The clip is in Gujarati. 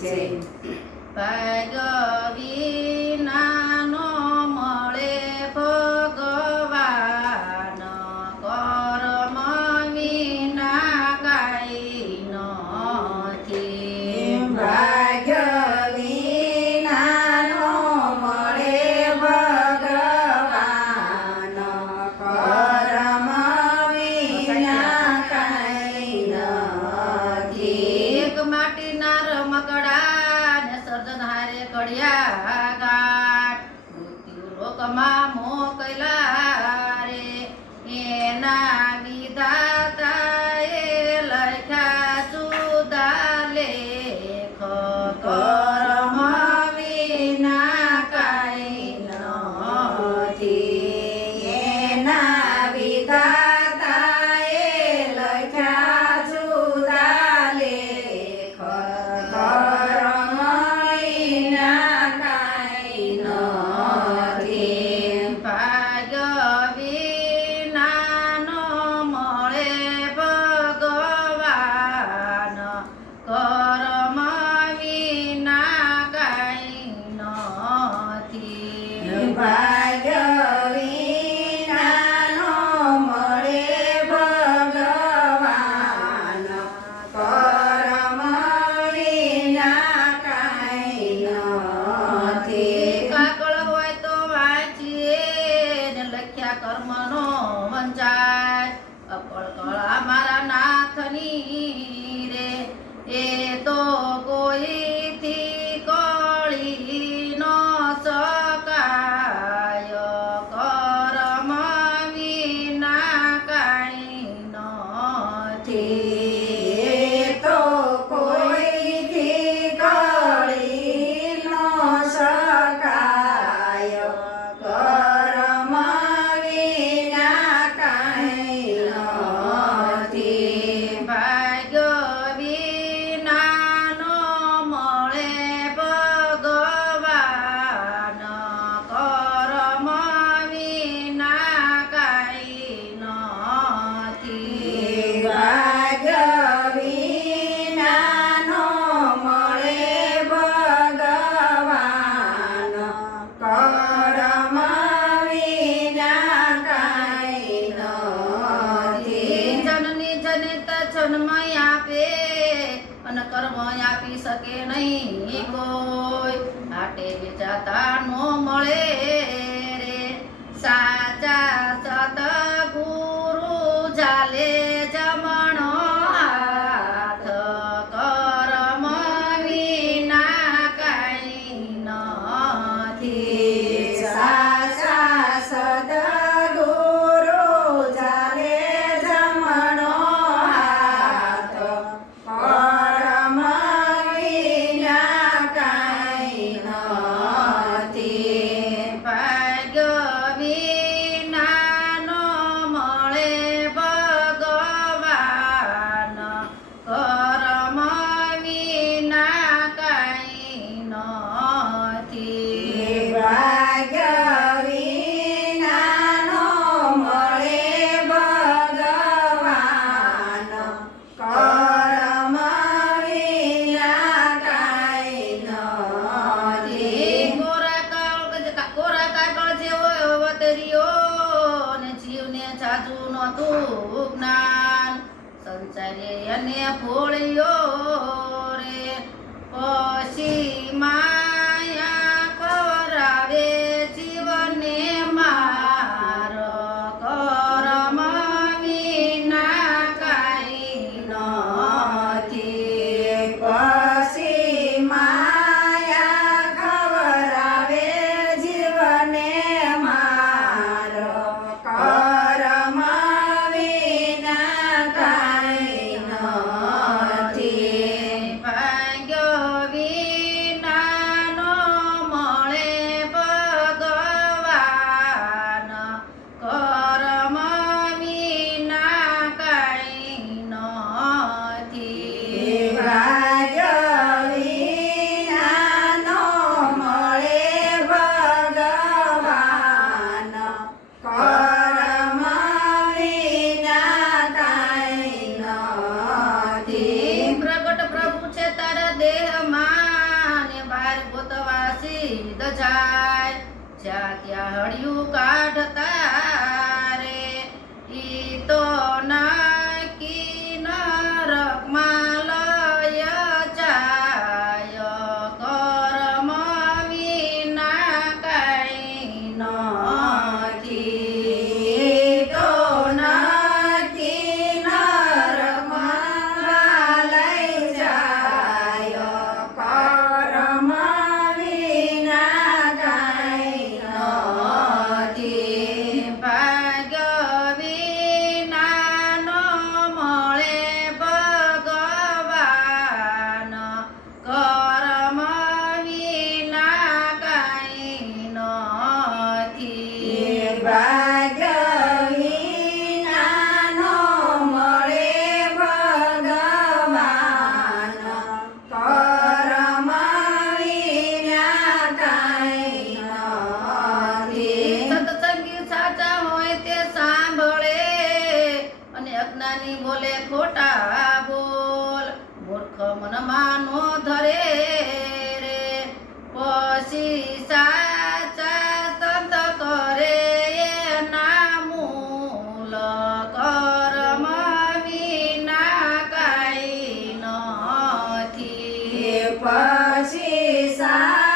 છે. ભાગ્ય વિનાનો મળે ભગવાન, કર્મ વિના કાંઈ નથી. ભાગ્ય વિનાનો મળે ભગવાન, કર્મ વિના કાંઈ નથી. એક માટીના રમકડા ને સર્જનહારે ઘડિયા ગાંઠ, મૃત્યુ લોકમાં મોકલ્યા રે, એના વિધાતાએ લખ્યા જુદા લેખ, કર્મ વિના કાંઈ નથી. એના વિધાતાએ લખ્યા જુદા લેખ, કર્મ વિના કાંઈ નથી. ભાગ્ય વિનાનો મળે ભગવાન, કર્મ વિના કાંઈ નથી. ભાગ્ય વિનાનો મળે ભગવાન, કર્મ વિના કાંઈ નથી. કાગળ હોય તો વાંચીએ ને લખ્યા કર્મનો વંચાય, અકળ કળા મારા નાથની રે, એ તો કોઈથી કળી ન શકાય, કર્મ વિના કાંઈ નથી. એ તો કોઈથી કળી ન શકાય, કર્મ વિના કાંઈ નથી. ભાગ્ય વિનાનો મળે ભગવાન, કર્મ વિના કાંઈ નથી. ભાગ્ય વિનાનો મળે ભગવાન, કર્મ વિના કાંઈ નથી. જનની જનિત જન્મ આપે અને કર્મ આપી શકે નહીં કોઈ, આટે વેચાતા નો મળે રે, સાચા સદગુરુ ચાલે જમણો હાથ, કર્મ વિના કાંઈ નથી. સાચા સદગુરુ ચાલે જમણો હાથ, કર્મ વિના કાંઈ નથી. ભાગ્ય વિનાનો મળે ભગવાન, કર્મ વિના કાંઈ નથી. ભાગ્ય વિનાનો મળે ભગવાન, કર્મ વિના કાંઈ નથી. કોરા કાગળ જેવો અવતર્યો ને જીવને જાજુ નહોતું જ્ઞાન, સંસારે અને ફોળ્યો રે, પછી માયા ખવરાવે જીવને માર, કર્મ વિના કાંઈ નથી. પછી માયા ખવરાવે જીવને માર, કર્મ વિના કાંઈ નથી. સિદ્ધ જાય જ્યાં ત્યાં હળિયું કાઢતા રે ઈ તો નાકી નરકમાં લય જાય કર્મ વિના કાંઈ નથી તો નથી નરકમાં લઈ જાય કર્મ વિના કાંઈ નથી. ભાગ્ય વિના નો મળે ભગવાન કર્મ વિના કાંઈ નથી. ભાગ્ય વિના નો મળે ભગવાન કર્મ વિના કાંઈ નથી. સત્સંગી સાચા હોય તે સાંભળે અને અજ્ઞાની બોલે ખોટા બોલ મૂર્ખ મનમાં નો ધરે રે પછી સાચા સંત કરે એના મૂલ કર્મ વિના કાંઈ નથી. પછી સા